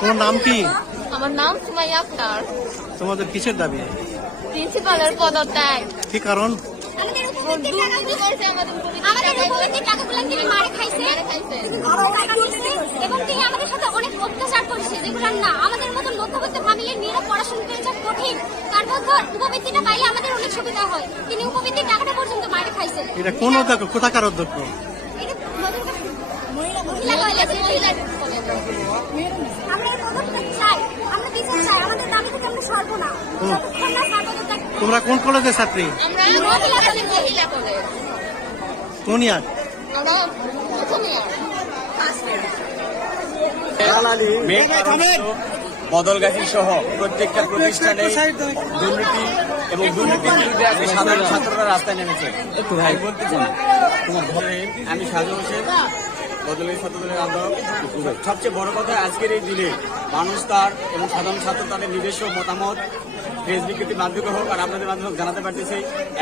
তোমার নাম কি? আমার নাম সুমাইয়া আক্তার। তোমাদের কিসের দাবি? প্রিন্সিপালের পদত্যাগ। কি কারণ? এবং তিনি আমাদের সাথে অনেক অত্যাচার করেছে, যেগুলো না আমাদের মতন মধ্যবিত্ত ফ্যামিলির মেয়েরা পড়াশোনা করে যা কঠিন, তার মধ্যে উপবৃত্তিটা পাইলে আমাদের অনেক সুবিধা হয়। তিনি উপবৃত্তির টাকাটা পর্যন্ত মারে খাইছেন। এটা কোন অধ্যক্ষ, কোথাকার অধ্যক্ষ? আমরা পদত্যাগ চাই, আমরা বিচার চাই, আমাদের দাবি থেকে আমরা সরব না। তোমরা কোন কলেজের ছাত্রী? আমরা মহিলা কলেজ, মহিলা কলেজ। কোন ইয়ার? আমরা প্রথম ইয়ার। বদলগাছি সহ প্রত্যেকটা প্রতিষ্ঠানে দুর্নীতি এবং দুর্নীতির বিরুদ্ধে আজকে সাধারণ ছাত্ররা রাস্তায় নেমেছে। আমি বলতে চাই, আমি সাজু হোসেন, বদলগাছি ছাত্রদলের আহ্বায়ক। সবচেয়ে বড় কথা, আজকের এই দিনে মানুষ তার এবং সাধারণ ছাত্র তাদের নিজস্ব মতামত প্রেস বিজ্ঞপ্তির মাধ্যমে হোক আর আপনাদের মাধ্যমে জানাতে পারতেছে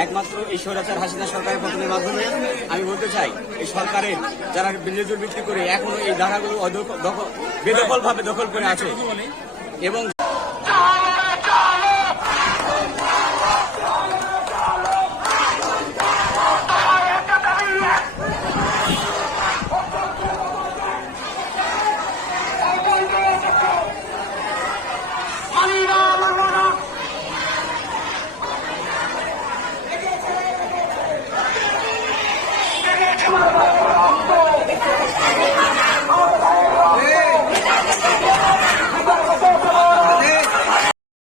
একমাত্র এই স্বৈরাচার হাসিনা সরকারের পতনের মাধ্যমে। আমি বলতে চাই, এই সরকারের যারা বিলেজুর ভিত্তি করে এখনো এই জায়গাগুলো বেদখল ভাবে দখল করে আছে এবং